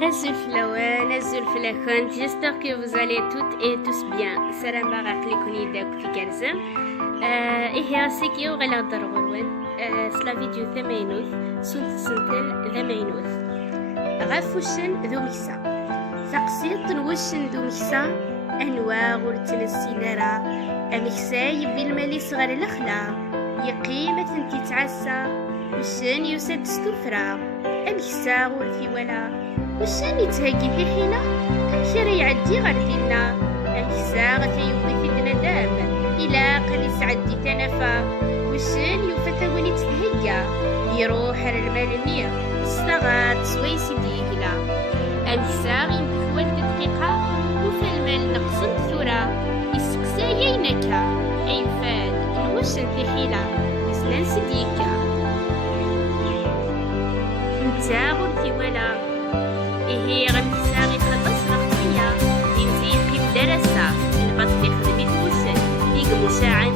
Azul Flakon, j'espère que vous allez toutes et tous bien. Salam barak likuni dak في كرزم. إيه سكيو غلا درغروان. سلا فيديو ثمانوث سنتل ثمانوث. غفوشن ذو مكسا. ثقسيط وشن ذو مكسا. أنواع ورتن السينارة. أمكسا يبي المالي صغر الأخلا. يقيمة تتعسى. وشن يسد ستفرا. أمكسا ورثي ولا. وشان يتهاجي في حينة أمشي يعدي غير دينا أمكسا غتيوفي في دنادام إلا قد يسعدي تنفا وشان يفتاوني تتهجا يروح على المالني الصغار سويسي ديكلا أمكسا غيمكث والد دقيقة وفي المال نقص الثورة يسقسا يينكا أي فاد نوشن في حيلة يسنان سديكا نتا غرتي ولا إيه غنكسا غيخلص رختيا ينزي في الدراسة البط في خدمة وسن يقمو ساعة